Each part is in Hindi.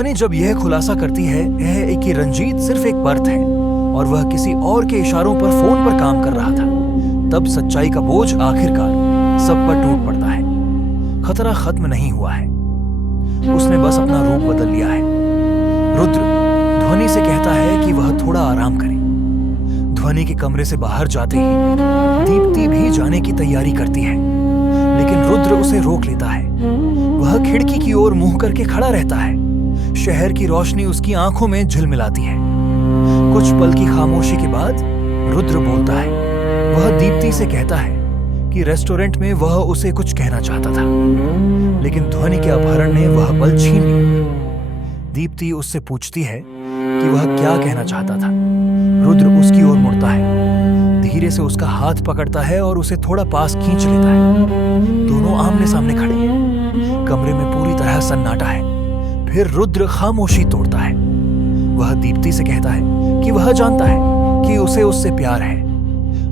ध्वनि जब यह खुलासा करती है कि रंजीत सिर्फ एक पर्थ है और वह किसी और के इशारों पर फोन पर काम कर रहा था, तब सच्चाई का बोझ आखिरकार सब पर टूट पड़ता है। खतरा खत्म नहीं हुआ है, उसने बस अपना रूप बदल लिया है। रुद्र ध्वनि से कहता है कि वह थोड़ा आराम करे। ध्वनि के कमरे से बाहर जाते ही दीप्ति भी जाने की तैयारी करती है, लेकिन रुद्र उसे रोक लेता है। वह खिड़की की ओर मुंह करके खड़ा रहता है। शहर की रोशनी उसकी आंखों में झिलमिलाती है। कुछ पल की खामोशी के बाद रुद्र बोलता है। वह दीप्ति से कहता है कि रेस्टोरेंट में वह उसे कुछ कहना चाहता था, लेकिन ध्वनि के अपहरण ने वह पल छीन लिया। दीप्ति उससे पूछती है कि वह क्या कहना चाहता था। रुद्र उसकी ओर मुड़ता है, धीरे से उसका हाथ पकड़ता है और उसे थोड़ा पास खींच लेता है। दोनों आमने सामने खड़े हैं। कमरे में पूरी तरह सन्नाटा है। फिर रुद्र खामोशी तोड़ता है। वह दीप्ति से कहता है कि वह जानता है कि उसे उससे प्यार है।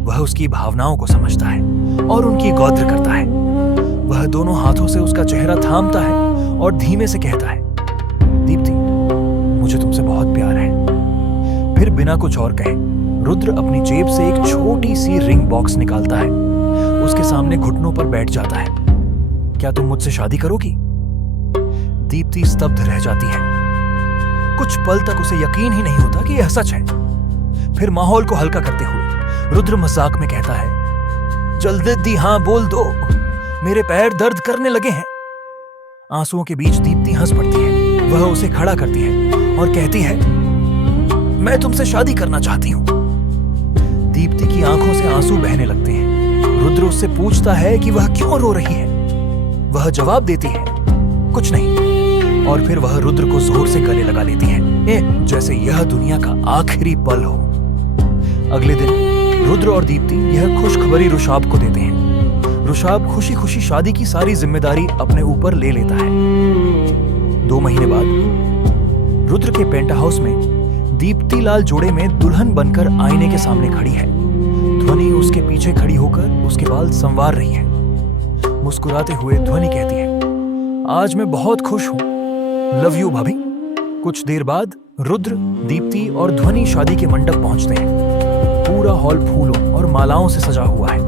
वह उसकी भावनाओं को समझता है और उनकी गौद्र करता है। वह दोनों हाथों से उसका चेहरा थामता है और धीमे से कहता है, दीप्ति, मुझे तुमसे बहुत प्यार है। फिर बिना कुछ और कहे रुद्र अपनी जेब से एक छोटी सी रिंग बॉक्स निकालता है, उसके सामने घुटनों पर बैठ जाता है। क्या तुम मुझसे शादी करोगी? दीप्ति स्तब्ध रह जाती है। कुछ पल तक उसे यकीन ही नहीं होता कि यह सच है। फिर माहौल को हल्का करते हुए रुद्र मजाक में कहता है, जल्दी हाँ बोल दो, मेरे पैर दर्द करने लगे हैं। आंसुओं के बीच दीप्ति हंस पड़ती है। वह उसे खड़ा करती है और कहती है, मैं तुमसे शादी करना चाहती हूं। दीप्ति की आंखों से आंसू बहने लगते हैं। रुद्र उससे पूछता है कि वह क्यों रो रही है। वह जवाब देती है, कुछ नहीं, और फिर वह रुद्र को जोर से गले लगा लेती है, जैसे यह दुनिया का आखिरी पल हो। अगले दिन रुद्र और दीप्ति यह खुशखबरी रुशाब को देते हैं। रुशाब खुशी खुशी शादी की सारी जिम्मेदारी अपने ऊपर ले लेता है। 2 महीने बाद रुद्र के पेंट हाउस में दीप्ति लाल जोड़े में दुल्हन बनकर आईने के सामने खड़ी है। ध्वनि उसके पीछे खड़ी होकर उसके बाल संवार रही है। मुस्कुराते हुए ध्वनि कहती है, आज मैं बहुत खुश हूं, लव यू भाभी। कुछ देर बाद रुद्र, दीप्ति और ध्वनि शादी के मंडप पहुंचते हैं। पूरा हॉल फूलों और मालाओं से सजा हुआ है।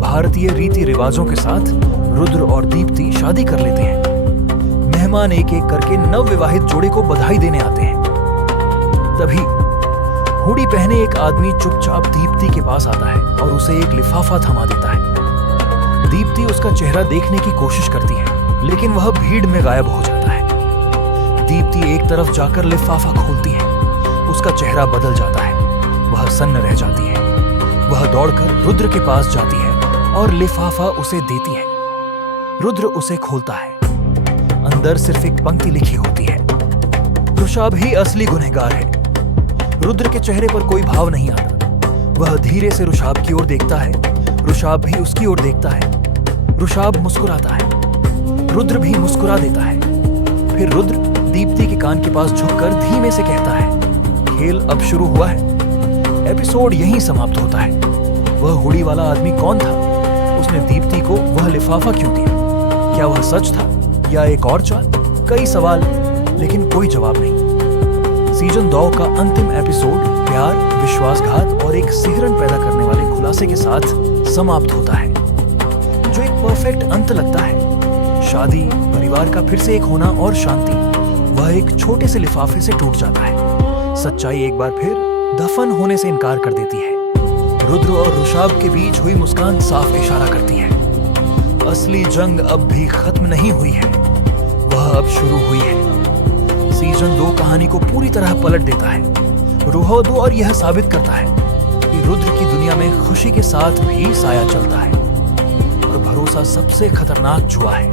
भारतीय रीति रिवाजों के साथ रुद्र और दीप्ति शादी कर लेते हैं। मेहमान एक एक करके नवविवाहित जोड़े को बधाई देने आते हैं। तभी हुडी पहने एक आदमी चुपचाप दीप्ति के पास आता है और उसे एक लिफाफा थमा देता है। दीप्ति उसका चेहरा देखने की कोशिश करती है, लेकिन वह भीड़ में गायब हो जाता है। दीप्ति एक तरफ जाकर लिफाफा खोलती है। उसका चेहरा बदल जाता है। वह सन्न रह जाती है। वह दौड़कर रुद्र के पास जाती है और लिफाफा उसे देती है। रुद्र उसे खोलता है। अंदर सिर्फ एक पंक्ति लिखी होती है, रुशाब ही असली गुनहगार है। रुद्र के चेहरे पर कोई भाव नहीं आता। वह धीरे से रुशाब की ओर देखता है। रुशाब भी उसकी ओर देखता है। रुशाब मुस्कुराता है। रुद्र भी मुस्कुरा देता है। फिर रुद्र दीप्ति के कान के पास झुककर धीमे से कहता है, खेल अब शुरू हुआ है। एपिसोड यहीं समाप्त होता है। वह हुडी वाला आदमी कौन था? उसने दीप्ति को वह लिफाफा क्यों दिया? क्या वह सच था या एक और चाल? कई सवाल, लेकिन कोई जवाब नहीं। सीजन 2 का अंतिम एपिसोड प्यार, विश्वासघात और एक सिहरन पैदा करने वाले खुलासे के साथ समाप्त होता है, जो एक परफेक्ट अंत लगता है। शादी, परिवार का फिर से एक होना और शांति, वह एक छोटे से लिफाफे से टूट जाता है। सच्चाई एक बार फिर दफन होने से इनकार कर देती है। रुद्र और रुशाब के बीच हुई मुस्कान साफ इशारा करती है, असली जंग अब भी खत्म नहीं हुई है, वह अब शुरू हुई है। सीजन 2 कहानी को पूरी तरह पलट देता है। रोह 2 और यह साबित करता है कि रुद्र की दुनिया में खुशी के साथ भी साया चलता है और भरोसा सबसे खतरनाक जुआ है।